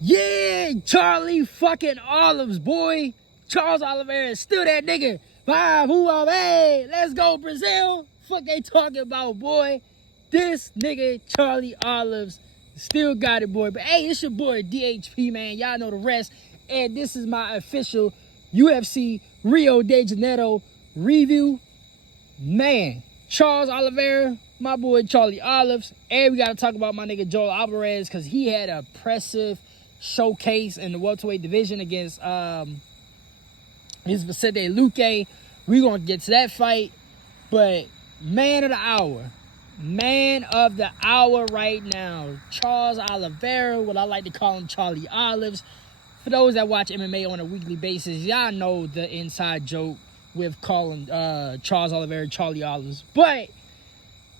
Yeah, Charlie fucking Olives, boy. Charles Oliveira is still that nigga. Hey, let's go, Brazil. Fuck they talking about, boy. This nigga, Charlie Olives, still got it, boy. But hey, it's your boy, DHP, man. Y'all know the rest. And this is my official UFC Rio de Janeiro review. Man, Charles Oliveira, my boy Charlie Olives. And we got to talk about my nigga Joel Alvarez because he had an impressive showcase in the welterweight division against his Vicente Luque. We're going to get to that fight. But man of the hour right now, Charles Oliveira, what I like to call him Charlie Olives. For those that watch MMA on a weekly basis, y'all know the inside joke with calling Charles Oliveira Charlie Olives. But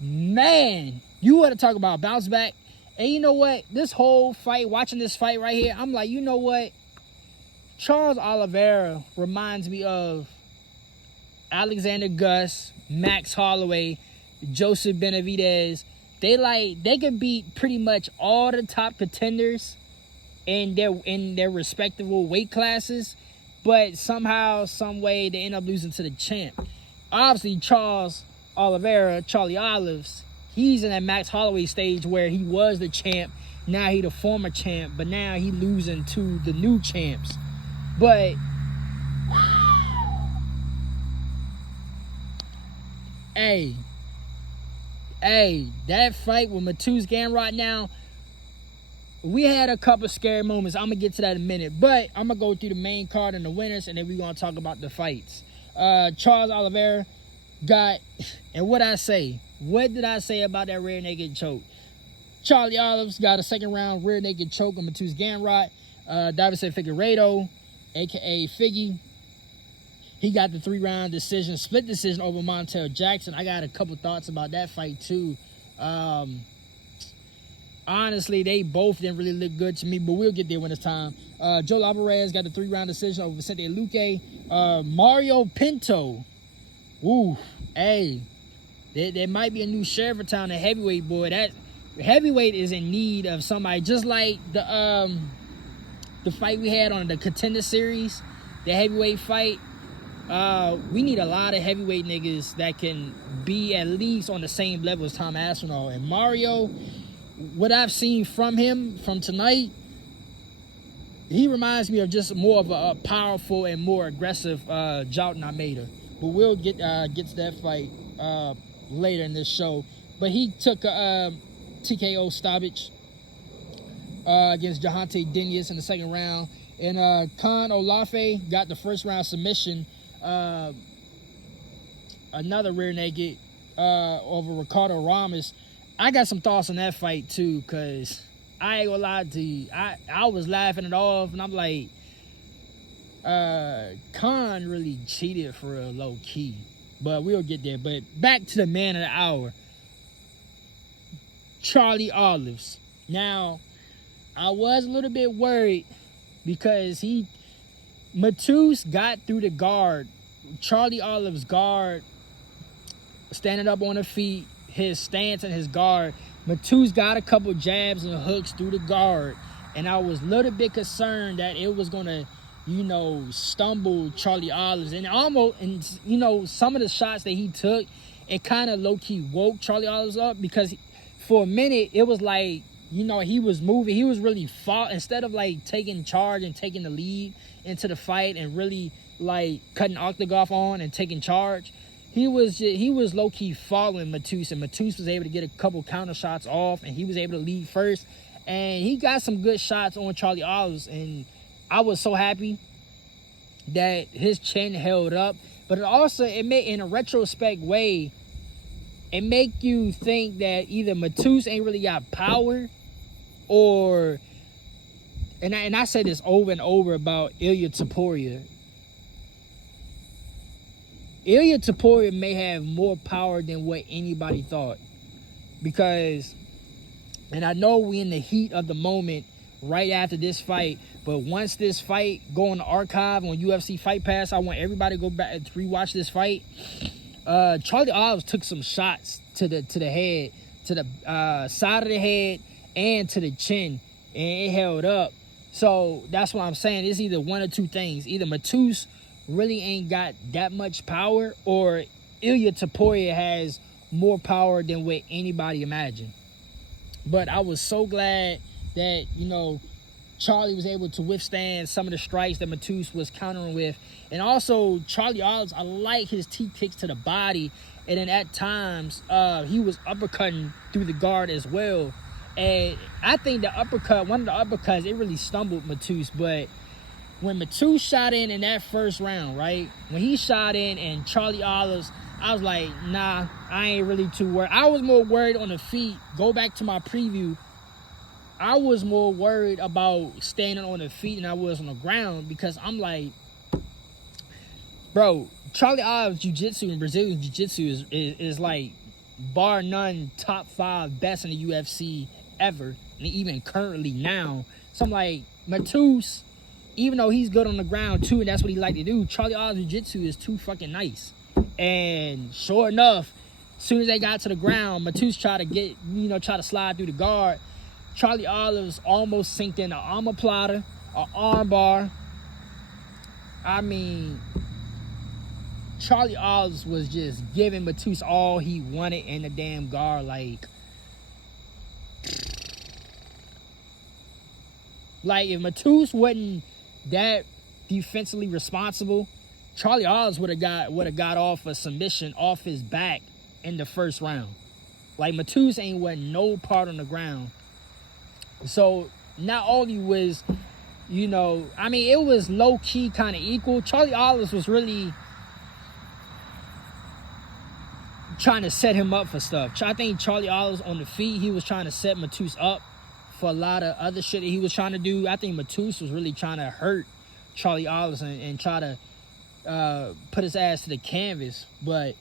man, you want to talk about bounce back. And you know what? This whole fight, watching this fight right here, I'm like, you know what? Charles Oliveira reminds me of Alexander Gus, Max Holloway, Joseph Benavidez. They can beat pretty much all the top contenders in their respectable weight classes, but somehow, some way, they end up losing to the champ. Obviously, Charles Oliveira, Charlie Olives, he's in that Max Holloway stage where he was the champ. Now he the former champ, but now he losing to the new champs. But hey, that fight with Mateusz Gamrot now, we had a couple scary moments. I'm going to get to that in a minute. But I'm going to go through the main card and the winners, and then we're going to talk about the fights. Charles Oliveira got, and what did I say about that rear naked choke? Charlie Olives got a second round rear naked choke on Mateusz Gamrot. Davison Figueiredo, a.k.a. Figgy, he got the 3-round decision, split decision over Montel Jackson. I got a couple thoughts about that fight too. Honestly, they both didn't really look good to me, but we'll get there when it's time. Joel Alvarez got the 3-round decision over Vicente Luque. Mario Pinto. Ooh, hey, there might be a new sheriff of town, a heavyweight, boy. That heavyweight is in need of somebody, just like the fight we had on the Contender Series, the heavyweight fight. We need a lot of heavyweight niggas that can be at least on the same level as Tom Aspinall. And Mario, what I've seen from him from tonight, he reminds me of just more of a powerful and more aggressive Jailton Almeida. But we'll get to that fight later in this show. But he took a TKO stoppage against Jahante Dinius in the second round. And Khan Olafe got the first round submission. Another rear naked over Ricardo Ramos. I got some thoughts on that fight too, because I ain't gonna lie to you. I was laughing it off, and I'm like, Khan really cheated for a low key. But we'll get there. But back to the man of the hour, Charlie Olives. Now, I was a little bit worried because Mateusz got through the guard. Charlie Olives' guard, standing up on her feet, his stance and his guard. Mateusz got a couple jabs and hooks through the guard. And I was a little bit concerned that it was going to, stumble Charlie Olives. And some of the shots that he took, it kind of low-key woke Charlie Olives up, because for a minute, it was like, he was moving. He was really fought. Instead of, taking charge and taking the lead into the fight and really, cutting Octagon on and taking charge, he was low-key following Mateusz, and Mateusz was able to get a couple counter shots off, and he was able to lead first. And he got some good shots on Charlie Olives, and I was so happy that his chin held up. But it made, in a retrospect way, it make you think that either Mateusz ain't really got power, or, and I say this over and over about Ilya Topuria. Ilya Topuria may have more power than what anybody thought, because, and I know we in the heat of the moment right after this fight, but once this fight go on the archive on UFC Fight Pass, I want everybody to go back and rewatch this fight. Charlie Olives took some shots to the head, to the side of the head, and to the chin, and it held up. So that's what I'm saying. It's either one or two things. Either Matus really ain't got that much power, or Ilya Taporia has more power than what anybody imagined. But I was so glad that, Charlie was able to withstand some of the strikes that Matus was countering with. And also, Charlie Olives, I like his T-kicks to the body. And then at times, he was uppercutting through the guard as well. And I think one of the uppercuts, it really stumbled Matus. But when Matus shot in that first round, right? When he shot in and Charlie Olives, I was like, nah, I ain't really too worried. I was more worried on the feet. Go back to my preview. I was more worried about standing on the feet than I was on the ground, because I'm like, bro, Charlie Olives' jiu-jitsu and Brazilian jiu-jitsu is like, bar none, top 5 best in the UFC ever, and even currently now. So I'm like, Matus, even though he's good on the ground too, and that's what he like to do, Charlie Olives' jiu-jitsu is too fucking nice. And sure enough, as soon as they got to the ground, Matus tried to slide through the guard. Charlie Olives almost sinked in an omoplata, an arm bar. I mean, Charlie Olives was just giving Matus all he wanted in the damn guard. Like if Matus wasn't that defensively responsible, Charlie Olives would have got off a submission off his back in the first round. Like, Matus wasn't no part on the ground. So not only was, it was low key kind of equal. Charlie Olives was really trying to set him up for stuff. I think Charlie Olives on the feet, he was trying to set Matus up for a lot of other shit that he was trying to do. I think Matus was really trying to hurt Charlie Olives and try to put his ass to the canvas. But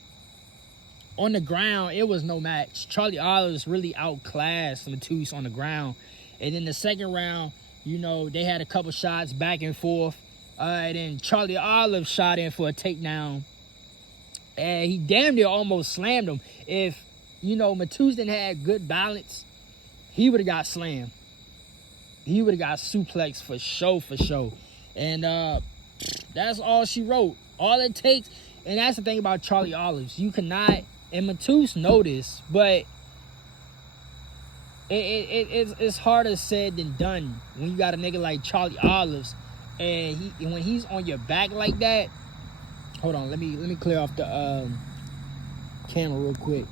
on the ground, it was no match. Charlie Olives really outclassed Matus on the ground. And then the second round, they had a couple shots back and forth. And then Charlie Olives shot in for a takedown. And he damn near almost slammed him. If, Matus didn't have good balance, he would have got slammed. He would have got suplexed for sure. And that's all she wrote. All it takes, and that's the thing about Charlie Olives. You cannot, and Matus know this, but it's harder said than done when you got a nigga like Charlie Olives, and when he's on your back like that. Hold on, let me clear off the camera real quick.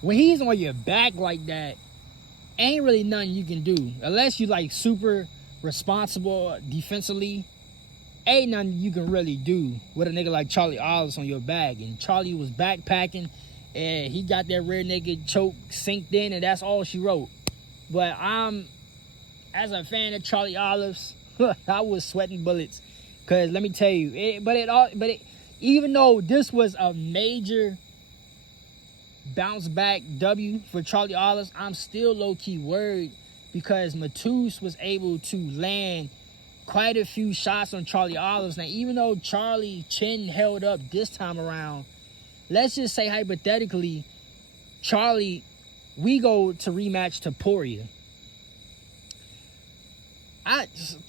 When he's on your back like that, ain't really nothing you can do unless you like super responsible defensively. Ain't nothing you can really do with a nigga like Charlie Olives on your back. And Charlie was backpacking, and he got that rear naked choke synced in, and that's all she wrote. But as a fan of Charlie Olives, I was sweating bullets, cause let me tell you, even though this was a major bounce back W for Charlie Olives, I'm still low key worried, because Matus was able to land quite a few shots on Charlie Olives. Now, even though Charlie chin held up this time around, let's just say hypothetically, Charlie, we go to rematch Taporia.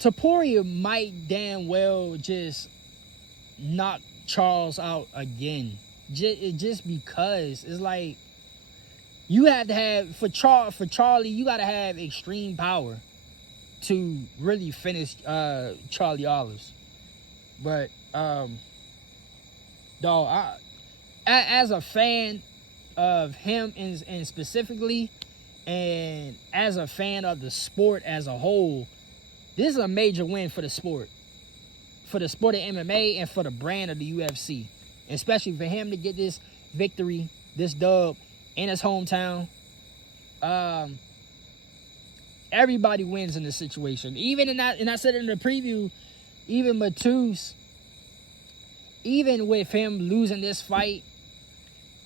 Taporia might damn well just knock Charles out again. Just because it's like, you have to have, for Charlie, you got to have extreme power to really finish Charlie Olives. But dog, as a fan of him and specifically, and as a fan of the sport as a whole, this is a major win for the sport of MMA, and for the brand of the UFC, especially for him to get this victory, this dub in his hometown. Everybody wins in this situation. Even in that, and I said it in the preview, even Matus, even with him losing this fight,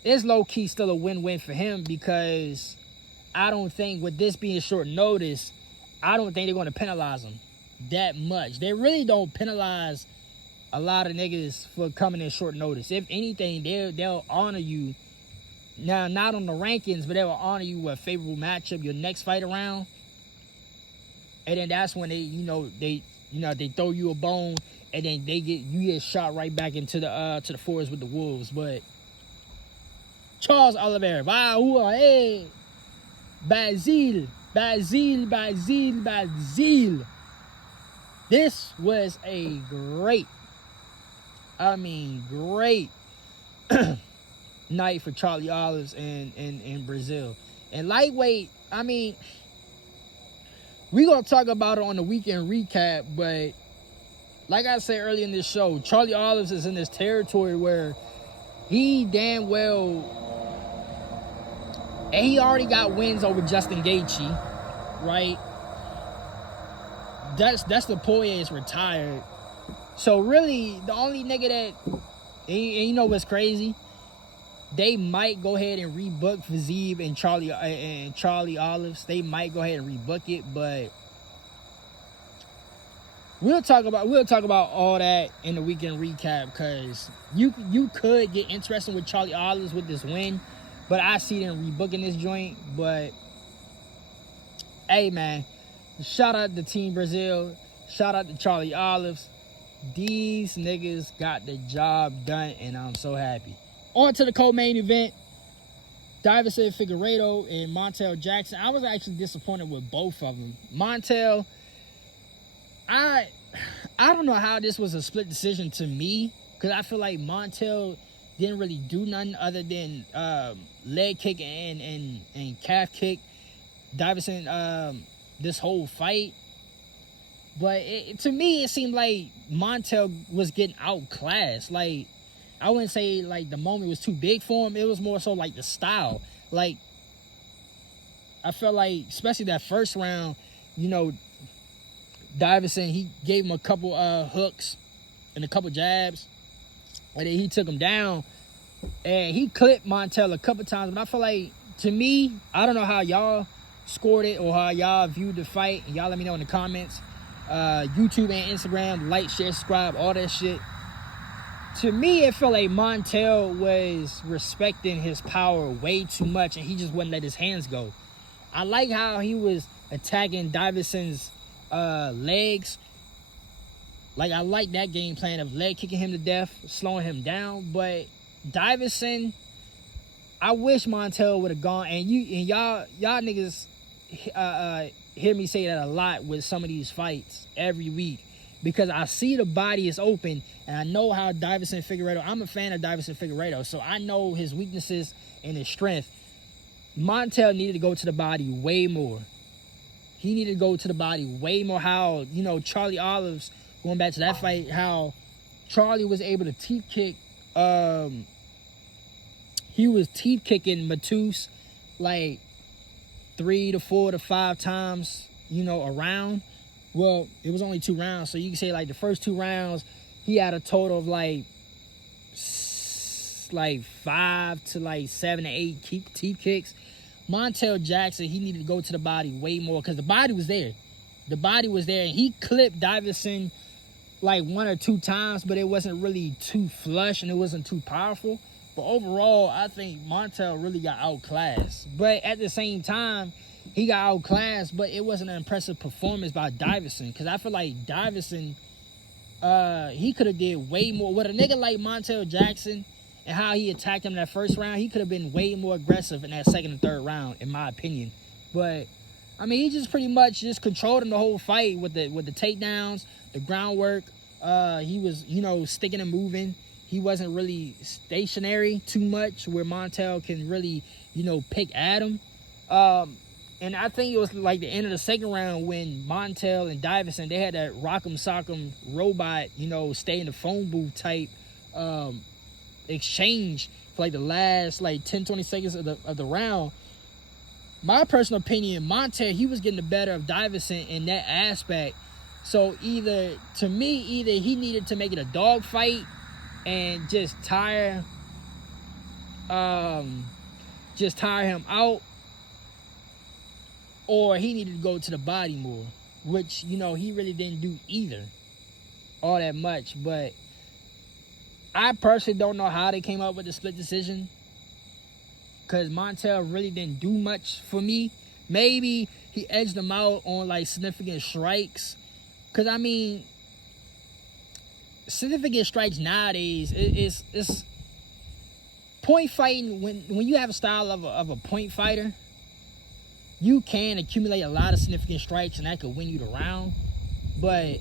it's low-key still a win-win for him, because I don't think, with this being short notice, I don't think they're going to penalize him that much. They really don't penalize a lot of niggas for coming in short notice. If anything, they'll honor you Now, not on the rankings, but they will honor you with a favorable matchup your next fight around. And then that's when they throw you a bone, and then you get shot right back into the forest with the wolves. But Charles Oliveira, hey, Bazil. This was a great night for Charlie Olives in Brazil. And lightweight, we're going to talk about it on the weekend recap, but like I said earlier in this show, Charlie Olives is in this territory where he damn well, and he already got wins over Justin Gaethje, right? Dustin Poirier is retired. So really, the only nigga that, and you know what's crazy? They might go ahead and rebook Fiziev and Charlie Olives. They might go ahead and rebook it, but we'll talk about all that in the weekend recap, because you could get interested with Charlie Olives with this win, but I see them rebooking this joint. But hey, man, shout out to Team Brazil. Shout out to Charlie Olives. These niggas got the job done, and I'm so happy. On to the co-main event. Davison Figueiredo and Montel Jackson. I was actually disappointed with both of them. Montel, I don't know how this was a split decision to me, because I feel like Montel didn't really do nothing other than leg kick and calf kick Davison this whole fight. But to me, it seemed like Montel was getting outclassed. Like, I wouldn't say like the moment was too big for him. It was more so like the style. Like, I felt like, especially that first round, Davison, he gave him a couple hooks and a couple jabs, and then he took him down, and he clipped Montel a couple times. But I feel like, to me, I don't know how y'all scored it or how y'all viewed the fight, and y'all let me know in the comments. YouTube and Instagram, like, share, subscribe, all that shit. To me, it felt like Montel was respecting his power way too much, and he just wouldn't let his hands go. I like how he was attacking Davison's legs. Like, I like that game plan of leg kicking him to death, slowing him down. But Davison, I wish Montel would have gone. And y'all niggas hear me say that a lot with some of these fights every week, because I see the body is open, and I know how Davison Figueiredo, I'm a fan of Davison Figueiredo, so I know his weaknesses and his strength. Montel needed to go to the body way more. He needed to go to the body way more. How, Charlie Olives, going back to that fight, how Charlie was able to teeth kick, he was teeth kicking Matus like 3 to 4 to 5 times, around. Well, it was only 2 rounds, so you can say like the first 2 rounds, he had a total of like 5 to 7 to 8 teeth kicks. Montel Jackson, he needed to go to the body way more, because the body was there. The body was there, and he clipped Davison like 1 or 2 times, but it wasn't really too flush and it wasn't too powerful. But overall, I think Montel really got outclassed. But at the same time, he got outclassed, but it wasn't an impressive performance by Davison, because I feel like Davison, he could have did way more. With a nigga like Montel Jackson and how he attacked him in that first round, he could have been way more aggressive in that second and third round, in my opinion. But he just pretty much just controlled him the whole fight with the takedowns, the groundwork. He was, sticking and moving. He wasn't really stationary too much, where Montel can really, pick at him. And I think it was like the end of the second round when Montel and Davison, they had that rock'em sock'em robot, stay in the phone booth type exchange for like the last 10-20 seconds of the round. My personal opinion, Montel, he was getting the better of Davison in that aspect. So either he needed to make it a dog fight and just tire him out, or he needed to go to the body more, which, he really didn't do either all that much. But I personally don't know how they came up with the split decision, because Montel really didn't do much for me. Maybe he edged him out on like significant strikes. Because I mean, significant strikes nowadays, it's point fighting. When you have a style of a point fighter, you can accumulate a lot of significant strikes and that could win you the round. But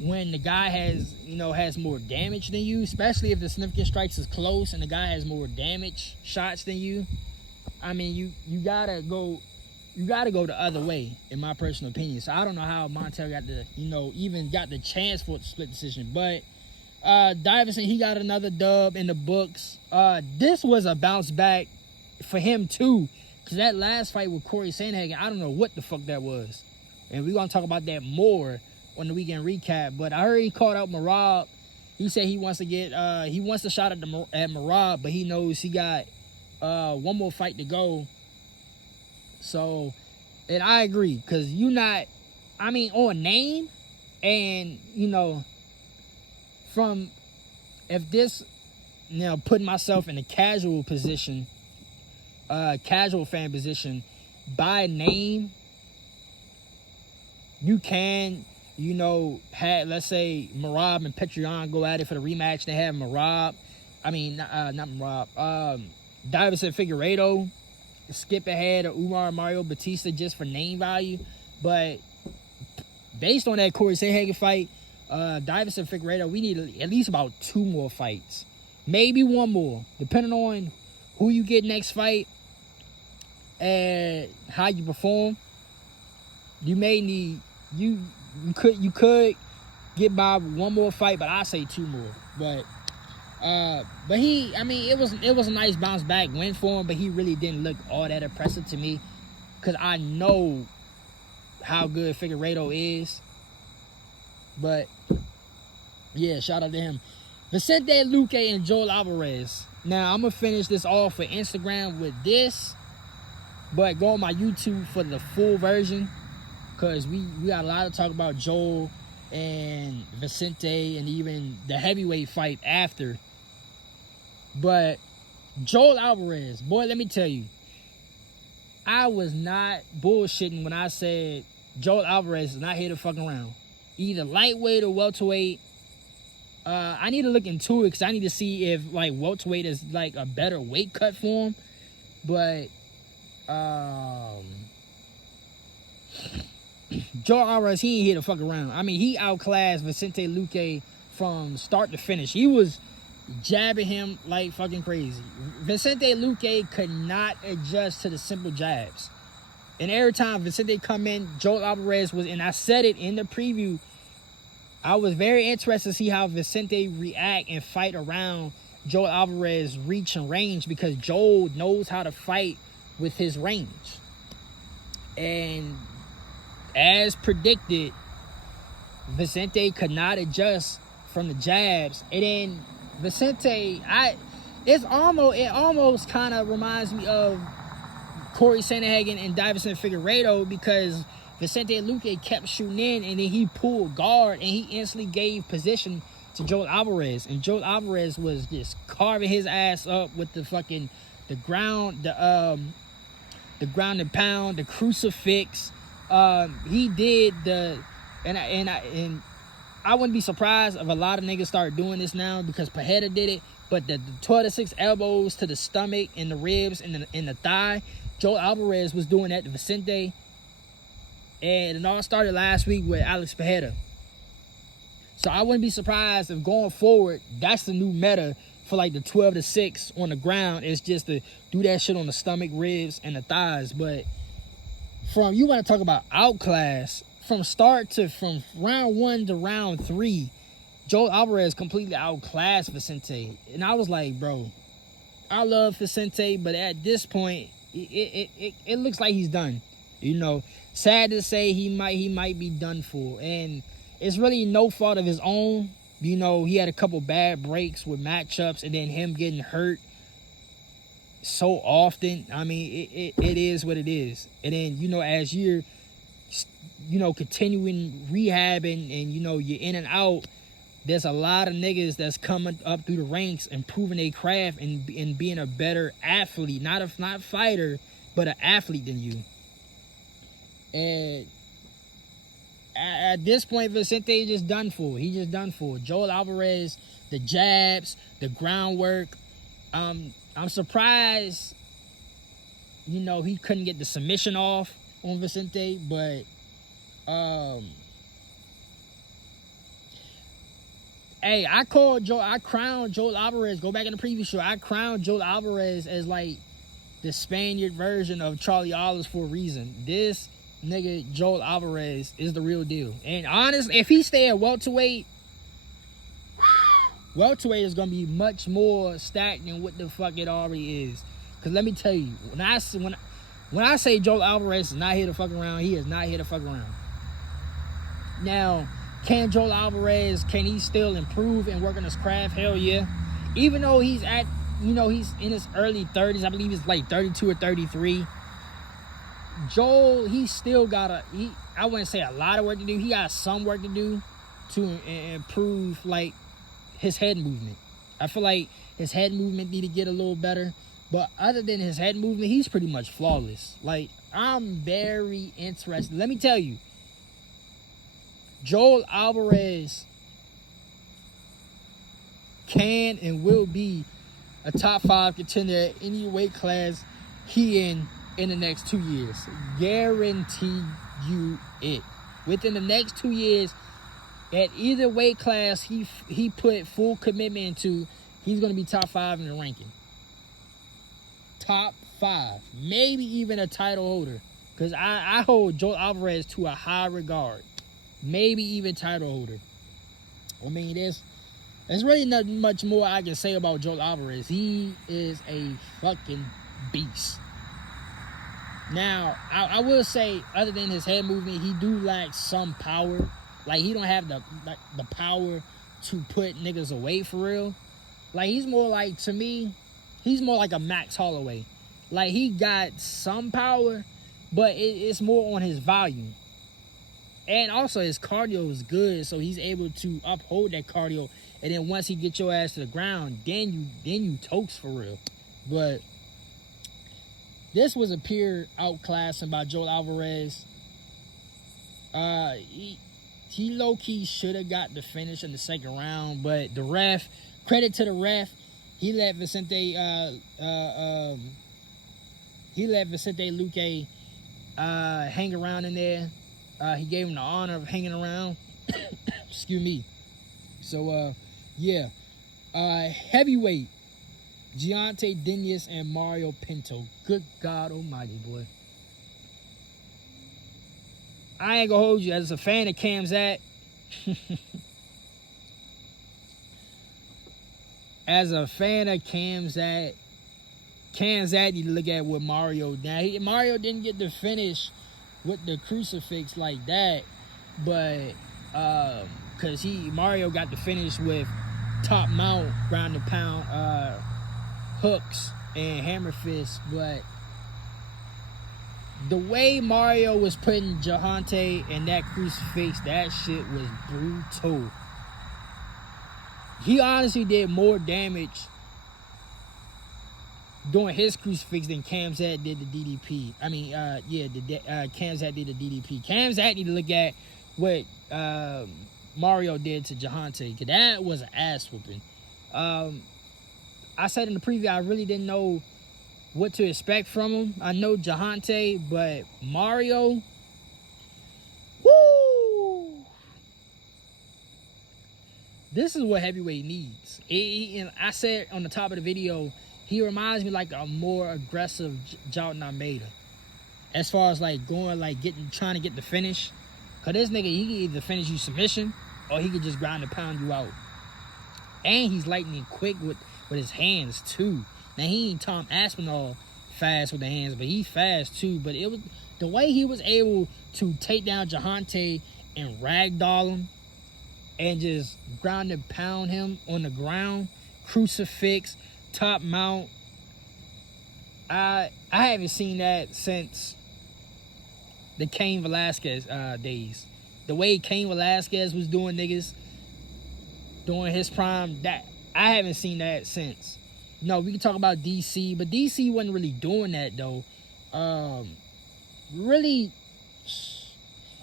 when the guy has more damage than you, especially if the significant strikes is close and the guy has more damage shots than you, I mean, you gotta go the other way, in my personal opinion. So I don't know how Montel got even got the chance for a split decision. But Davison, he got another dub in the books. This was a bounce back for him too, because that last fight with Corey Sandhagen, I don't know what the fuck that was, and we're gonna talk about that more on the weekend recap. But I heard he called out Merab. He said he wants a shot at Merab, but he knows he got one more fight to go. So, and I agree, because on name, and putting myself in a casual fan position, by name, you can, let's say Merab and Petrion go at it for the rematch. They have Davison Figueiredo skip ahead of Umar Mario Batista just for name value. But based on that Corey Sandhagen fight, Davison Figueiredo, we need at least about 2 more fights. Maybe 1 more, depending on who you get next fight and how you perform. You may need you could get by 1 more fight, but I say 2 more. But it was a nice bounce back win for him, but he really didn't look all that impressive to me, because I know how good Figueiredo is. But yeah, shout out to him. Vicente Luque and Joel Alvarez. Now I'm gonna finish this off for Instagram with this, but go on my YouTube for the full version, because we got a lot to talk about Joel and Vicente and even the heavyweight fight after. But Joel Alvarez, boy, let me tell you, I was not bullshitting when I said Joel Alvarez is not here to fuck around. Either lightweight or welterweight. I need to look into it, because I need to see if welterweight is a better weight cut for him. But Joel Alvarez, he ain't here to fuck around. I mean, he outclassed Vicente Luque from start to finish. He was jabbing him like fucking crazy. Vicente Luque could not adjust to the simple jabs. And every time Vicente come in, Joel Alvarez was, and I said it in the preview, I was very interested to see how Vicente react and fight around Joel Alvarez's reach and range, because Joel knows how to fight with his range. And as predicted, Vicente could not adjust from the jabs. And then Vicente, it almost kind of reminds me of Corey Sandhagen and Davison Figueiredo, because Vicente Luque kept shooting in, and then he pulled guard, and he instantly gave position to Joel Alvarez. And Joel Alvarez was just carving his ass up with the ground and pound, the crucifix. He did and I wouldn't be surprised if a lot of niggas start doing this now, because Pajeda did it. But the 12 to 6 elbows to the stomach and the ribs and the thigh, Joel Alvarez was doing that to Vicente. And it all started last week with Alex Pajeda. So I wouldn't be surprised if going forward, that's the new meta for the 12 to 6 on the ground, is just to do that shit on the stomach, ribs, and the thighs. But you want to talk about outclass, from round 1 to round 3, Joel Alvarez completely outclassed Vicente. And I was like, bro, I love Vicente, but at this point, it looks like he's done. Sad to say, he might be done for. And it's really no fault of his own. He had a couple bad breaks with matchups, and then him getting hurt so often. I mean, it is what it is. And then, as you're, continuing rehabbing, and, you're in and out, there's a lot of niggas that's coming up through the ranks and proving their craft and being a better athlete, not fighter, but an athlete than you. And at this point, Vicente is just done for. He just done for. Joel Alvarez, the jabs, the groundwork. I'm surprised, you know, he couldn't get the submission off on Vicente, but hey, I crowned Joel Alvarez. Go back in the previous show. I crowned Joel Alvarez as like the Spaniard version of Charlie Oliveira for a reason. This nigga Joel Alvarez is the real deal. And honestly, if he stay at welterweight is gonna be much more stacked than what the fuck it already is. Cause let me tell you, when I say Joel Alvarez is not here to fuck around, he is not here to fuck around. Now, can Joel Alvarez, can he still improve and work on his craft? Hell yeah. Even though he's at, you know, he's in his early 30s. I believe he's like 32 or 33. Joel, he still got I wouldn't say a lot of work to do. He got some work to do to improve, like, his head movement. I feel like his head movement need to get a little better. But other than his head movement, he's pretty much flawless. Like, I'm very interested. Let me tell you, Joel Alvarez can and will be a top 5 contender at any weight class he in the next 2 years. Guarantee you it. Within the next 2 years, at either weight class he put full commitment into, he's going to be top 5 in the ranking. Top 5. Maybe even a title holder. Because I hold Joel Alvarez to a high regard. Maybe even title holder. I mean, there's really not much more I can say about Joel Alvarez. He is a fucking beast. Now, I will say, other than his head movement, he do lack some power. Like, he don't have the power to put niggas away for real. Like, he's more like, to me, he's more like a Max Holloway. Like, he got some power, but it's more on his volume. And also, his cardio is good, so he's able to uphold that cardio. And then once he get your ass to the ground, then you toast for real. But this was a pure outclassing by Joel Alvarez. He low-key should have got the finish in the second round, but the ref, credit to the ref, he let Vicente Luque hang around in there. He gave him the honor of hanging around. Excuse me. So, yeah. Heavyweight. Giante Diniz and Mario Pinto. Good God almighty, boy. I ain't gonna hold you. As a fan of Kamzat, Kamzat need to look at what Mario did. Mario didn't get the finish with the crucifix like that, but because Mario got the finish with top mount, ground and pound, hooks and hammer fists. But the way Mario was putting Giante in that crucifix, that shit was brutal. He honestly did more damage doing his crucifix than Kamzat did the DDP. I mean, Kamzat did the DDP. Kamzat need to look at what Mario did to Giante, because that was an ass whooping. I said in the preview, I really didn't know what to expect from him. I know Giante, but Mario, woo! This is what heavyweight needs. And I said on the top of the video, he reminds me like a more aggressive Jolton Almeida. As far as like going, like trying to get the finish. Cause this nigga, he can either finish you submission or he could just ground and pound you out. And he's lightning quick with his hands too. Now he ain't Tom Aspinall fast with the hands, but he fast too. But it was the way he was able to take down Giante and ragdoll him and just ground and pound him on the ground, crucifix, top mount. I haven't seen that since the Cain Velasquez days. The way Cain Velasquez was doing niggas, during his prime. That I haven't seen that since. No, we can talk about DC, but DC wasn't really doing that though. Really,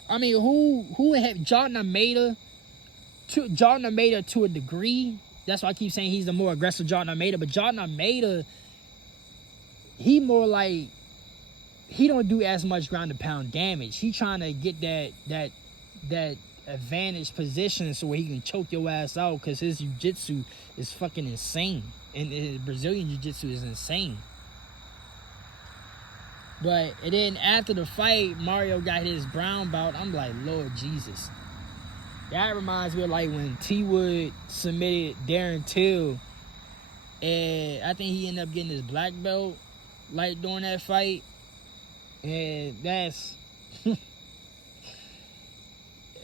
I mean, who had Jordan Almeida? Jordan Almeida to a degree. That's why I keep saying he's the more aggressive Jordan Almeida. But Jordan Almeida, he more like, he don't do as much ground and pound damage. He trying to get that advantage position so where he can choke your ass out, because his jiu-jitsu is fucking insane. And his Brazilian jiu-jitsu is insane. And then after the fight, Mario got his brown belt. I'm like, Lord Jesus. That reminds me of like when T Wood submitted Darren Till, and I think he ended up getting his black belt like during that fight. And that's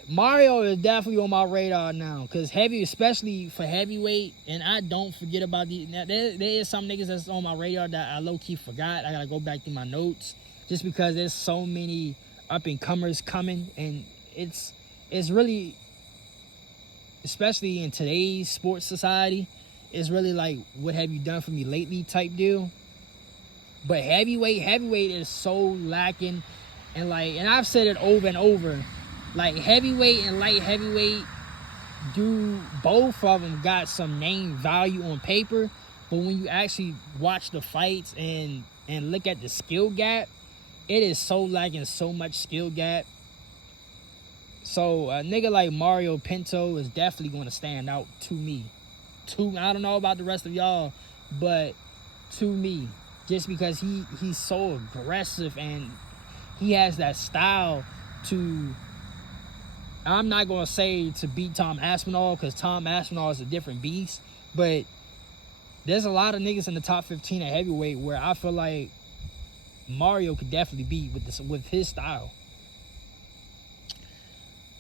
Mario is definitely on my radar now, because especially for heavyweight, and I don't forget about there is some niggas that's on my radar that I low-key forgot. I gotta go back through my notes just because there's so many up-and-comers coming, and it's really, especially in today's sports society, it's really like, what have you done for me lately type deal. But heavyweight is so lacking, and I've said it over and over, like heavyweight and light heavyweight, both of them got some name value on paper, but when you actually watch the fights and look at the skill gap, it is so lacking, so much skill gap. So a nigga like Mario Pinto is definitely going to stand out to me. I don't know about the rest of y'all, but to me, just because he's so aggressive and he has that style to, I'm not going to say to beat Tom Aspinall, because Tom Aspinall is a different beast, but there's a lot of niggas in the top 15 at heavyweight where I feel like Mario could definitely beat with his style.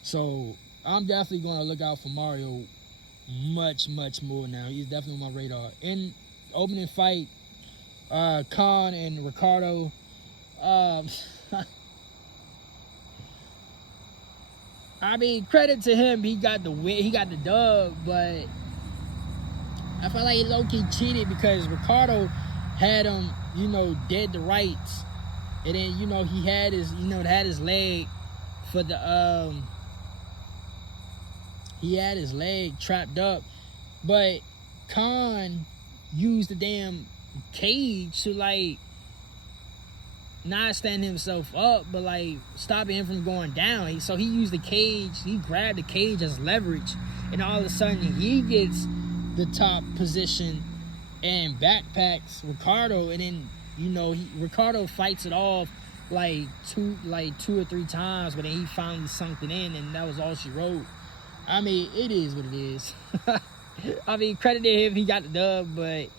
So I'm definitely going to look out for Mario much, much more now. He's definitely on my radar. In opening fight, Khan and Ricardo, I mean, credit to him, he got the win, he got the dub, but I felt like he low-key cheated because Ricardo had him, dead to rights, and then he had his leg for the he had his leg trapped up, but Khan used the damn cage to not stand himself up, but stopping him from going down. So he used the cage, he grabbed the cage as leverage, and all of a sudden he gets the top position and backpacks Ricardo, and then Ricardo fights it off two or three times, but then he finally sunk it in, and that was all she wrote. I mean, it is what it is. I mean, credit to him, he got the dub, but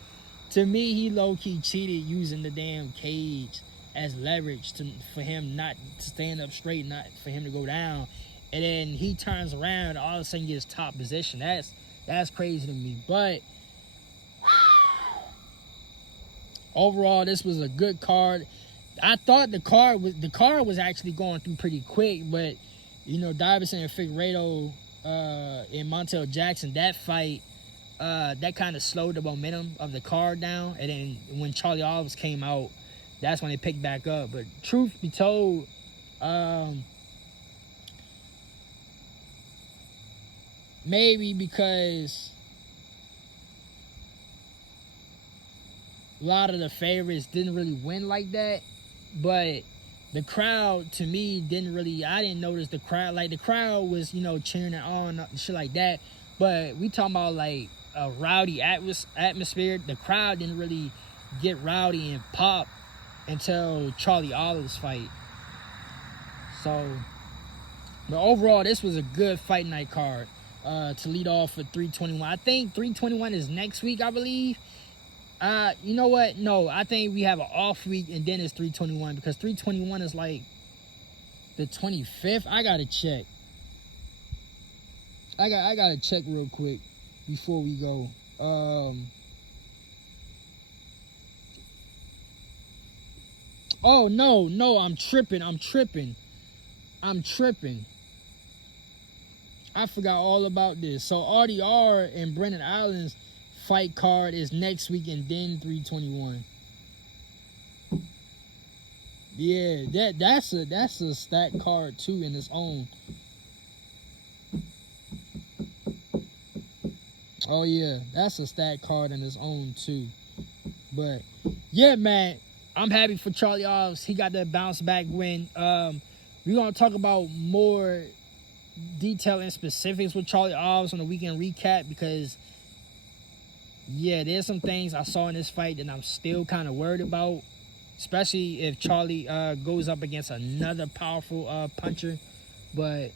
to me, he low-key cheated using the damn cage as leverage for him not to stand up straight, not for him to go down. And then he turns around and all of a sudden gets top position. That's crazy to me. But overall, this was a good card. I thought the card was actually going through pretty quick, but Davison and Figueiredo and Montel Jackson, that fight, that kind of slowed the momentum of the card down. And then when Charlie Oliveira came out, that's when it picked back up. But truth be told, maybe because a lot of the favorites didn't really win like that, but the crowd, to me, I didn't notice the crowd. The crowd was, cheering it on and shit like that. But we talking about, a rowdy atmosphere. The crowd didn't really get rowdy and pop until Charlie Olive's fight. So, but overall, this was a good fight night card to lead off for 321. I think 321 is next week, I believe. You know what? No, I think we have an off week and then it's 321, because 321 is the 25th. I gotta check. I gotta check real quick before we go. Oh no, I'm tripping. I forgot all about this. So RDR and Brendan Allen's fight card is next week and then 321. Yeah, that's a stacked card too in its own. Oh yeah, that's a stacked card in its own too. But yeah, man, I'm happy for Charlie Olives. He got that bounce back win. We're gonna talk about more detail and specifics with Charlie Olives on the weekend recap because yeah, there's some things I saw in this fight that I'm still kind of worried about, especially if Charlie goes up against another powerful puncher. But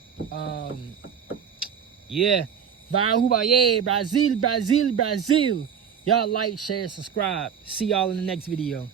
yeah, Brazil. Y'all like, share, subscribe. See y'all in the next video.